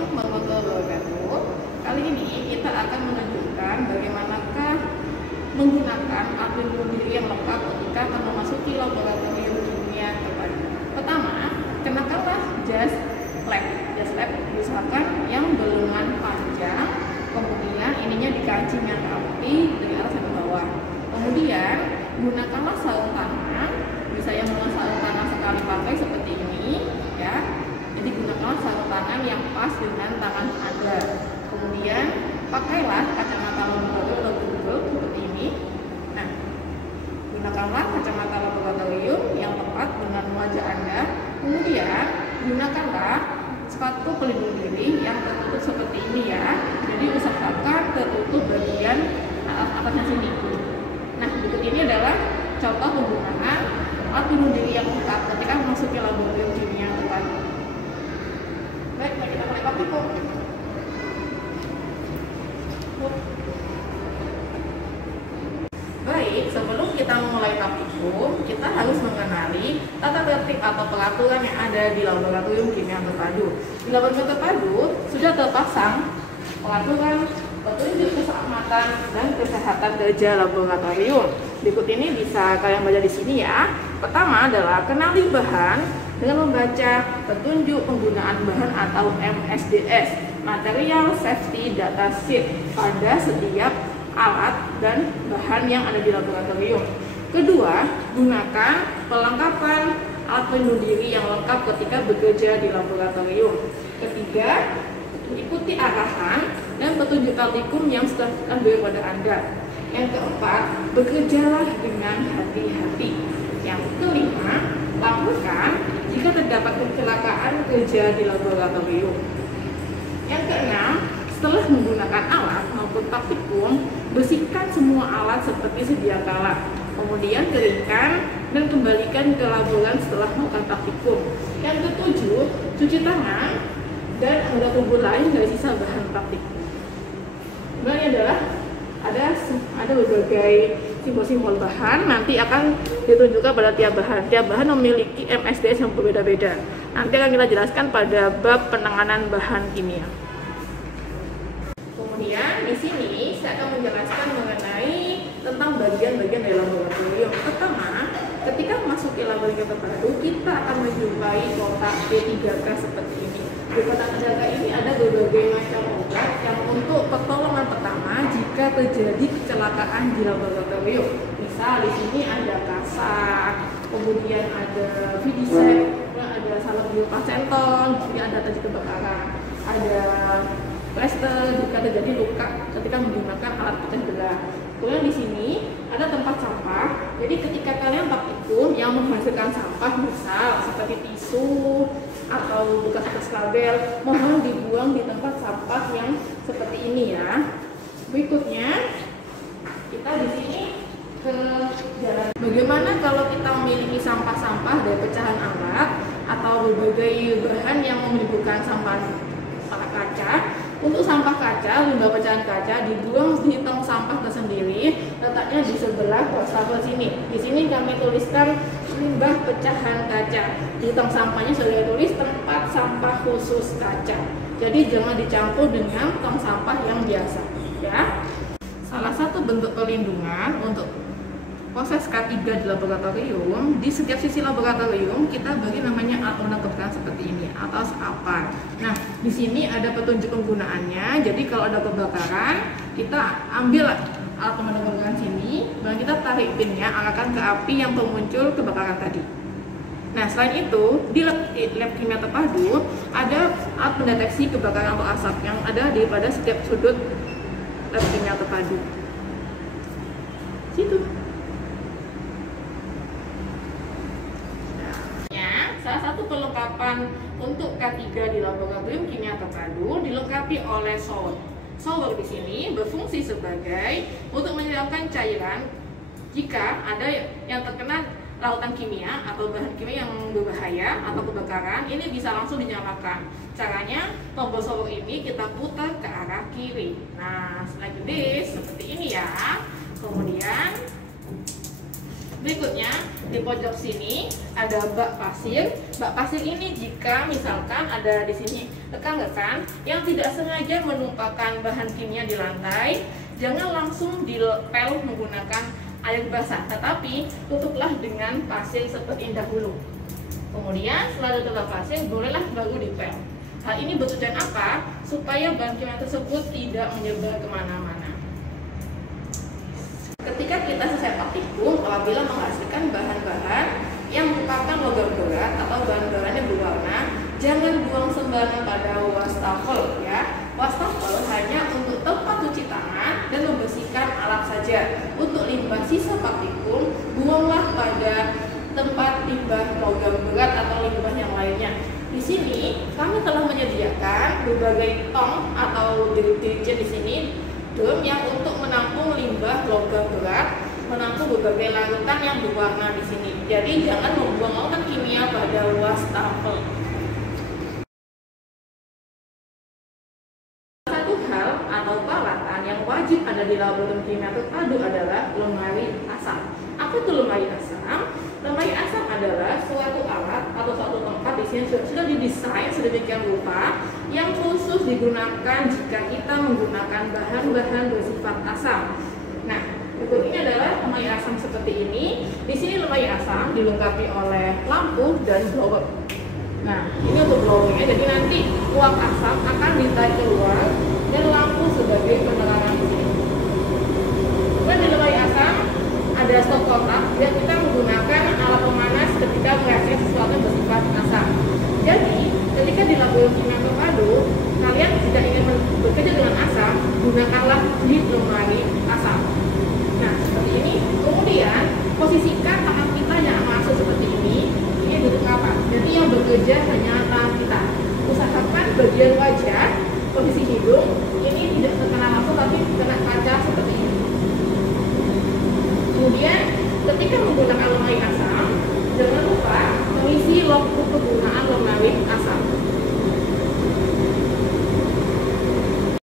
Assalamualaikum warahmatullahi wabarakatuh. Kali ini kita akan menunjukkan bagaimanakah menggunakan alat pelindung diri yang lengkap ketika akan memasuki laboratorium kimia terpadu. Pertama, kenakanlah jas lab. Jas lab misalkan yang berlengan panjang, kemudian ininya dikancing yang rapi dari atas sampai bawah. Kemudian gunakanlah sarung tangan, bisa yang dengan sarung tangan sekali pakai seperti ini, ya. Jadi gunakanlah sarung tangan yang pas dengan tangan Anda. Kemudian pakailah kacamata laboratorium seperti ini. Nah, gunakanlah kacamata laboratorium yang tepat dengan wajah Anda. Kemudian gunakanlah sepatu pelindung diri yang tertutup seperti ini ya. Jadi usahakan tertutup bagian atasnya sini. Nah, berikut ini adalah contoh penggunaan alat pelindung diri yang lengkap ketika memasuki laboratorium kimia terpadu. Baik, kita mulai praktikum. Baik, sebelum kita memulai praktikum, kita harus mengenali tata tertib atau peraturan yang ada di laboratorium kimia terpadu. Di laboratorium terpadu sudah terpasang peraturan petunjuk keselamatan dan kesehatan kerja laboratorium. Berikut ini bisa kalian baca di sini ya. Pertama adalah kenali bahan dengan membaca petunjuk penggunaan bahan atau MSDS, Material Safety Data Sheet, pada setiap alat dan bahan yang ada di laboratorium. Kedua, gunakan perlengkapan alat pelindung diri yang lengkap ketika bekerja di laboratorium. Ketiga, ikuti arahan dan petunjuk praktikum yang sudah diberi pada Anda. Yang keempat, bekerjalah dengan hati-hati. Yang kelima, lakukan jika terdapat kecelakaan kerja di laboratorium. Yang keenam, setelah menggunakan alat maupun praktikum, bersihkan semua alat seperti sedia kala. Kemudian keringkan dan kembalikan ke laboratorium setelah melakukan praktikum. Yang ketujuh, cuci tangan dan anggota tubuh lain dari sisa bahan praktikum. Kemudian adalah ada berbagai simbol-simbol bahan, nanti akan ditunjukkan pada tiap bahan. Tiap bahan memiliki MSDS yang berbeda-beda. Nanti akan kita jelaskan pada bab penanganan bahan kimia. Kemudian di sini saya akan menjelaskan mengenai tentang bagian-bagian dari laboratorium. Pertama, ketika memasuki laboratorium terpadu, kita akan menjumpai kotak D3K seperti ini. Di kotak D3K ini ada berbagai macam obat yang untuk pertolongan pertama jika terjadi kecelakaan di laboratorium. Misal di sini ada kasak, kemudian ada vidisek, ada salbutamol, juga ada tadi kebakaran, ada plaster jika terjadi luka ketika menggunakan alat pecah belah. Kemudian di sini ada tempat sampah. Jadi ketika kalian praktikum yang menghasilkan sampah, misal seperti tisu atau bekas-bekas label, mohon dibuang di tempat sampah yang seperti ini ya. Berikutnya kita di sini ke jalan. Bagaimana kalau kita memiliki sampah-sampah dari pecahan alat atau berbagai bahan yang menimbulkan sampah kaca? Untuk sampah kaca, limbah pecahan kaca dibuang di tong sampah tersendiri, letaknya di sebelah wastafel sini. Di sini kami tuliskan limbah pecahan kaca. Di tong sampahnya sudah tulis tempat sampah khusus kaca. Jadi jangan dicampur dengan tong sampah yang biasa, ya. Salah satu bentuk perlindungan untuk proses K3 di laboratorium, di setiap sisi laboratorium kita bagi namanya alat pemadam kebakaran seperti ini atau seapar. Nah, di sini ada petunjuk penggunaannya. Jadi kalau ada kebakaran, kita ambil alat pemadam kebakaran sini, dan kita tarik pinnya arahkan ke api yang pemuncul kebakaran tadi. Nah, selain itu di lab kimia terpadu ada alat pendeteksi kebakaran atau asap yang ada di pada setiap sudut lab kimia terpadu. Situ. Salah satu perlengkapan untuk K3 di laboratorium kimia terpadu dilengkapi oleh shower. Shower di sini berfungsi sebagai untuk menyiramkan cairan jika ada yang terkena lautan kimia atau bahan kimia yang berbahaya atau kebakaran, ini bisa langsung dinyalakan. Caranya, tombol shower ini kita putar ke arah kiri. Nah, like this, seperti ini ya. Kemudian Berikutnya di pojok sini ada bak pasir. Bak pasir ini jika misalkan ada di sini rekan-rekan yang tidak sengaja menumpahkan bahan kimia di lantai, jangan langsung dipel menggunakan air basah, tetapi tutuplah dengan pasir seperti dahulu. Kemudian setelah ditutup pasir, bolehlah baru dipel. Hal ini bertujuan apa? Supaya bahan kimia tersebut tidak menyebar kemana-mana. Ketika kita selesai praktikum, apabila menghasilkan bahan-bahan yang merupakan logam berat atau bahan-bahan yang berwarna, jangan buang sembarangan pada wastafel ya. Wastafel hanya untuk tempat cuci tangan dan membersihkan alat saja. Untuk limbah sisa praktikum, buanglah pada tempat limbah logam berat atau limbah yang lainnya. Di sini kami telah menyediakan berbagai tong atau deterjen di sini, drum yang untuk menampung limbah logam berat, menampung berbagai larutan yang berwarna di sini. Jadi jangan membuang larutan kimia pada wastafel. Satu hal atau peralatan yang wajib ada di laboratorium kimia terpadu adalah lemari asam. Apa itu lemari asam? Lemari asam adalah suatu alat atau suatu tempat di sini sudah didesain sedemikian rupa yang khusus digunakan jika kita menggunakan bahan-bahan bersifat asam. Nah, berikut ini adalah lemari asam seperti ini. Di sini lemari asam dilengkapi oleh lampu dan blower. Nah, ini untuk blowernya. Jadi nanti uap asam akan ditarik keluar dan lampu sebagai penerangan di sini. Dan di lemari asam ada stop kontak dan kita menggunakan alat pemanas ketika mereaksi sesuatu yang bersifat asam. Jadi, ketika di laboratorium kimia terpadu, kalian jika ingin bekerja dengan asam, gunakanlah di lemari asam. Nah, seperti ini. Kemudian, posisikan tangan kita yang masuk seperti ini duduk kapan. Jadi yang bekerja hanya tangan kita. Usahakan bagian wajah, posisi hidung ini tidak terkena langsung tapi kena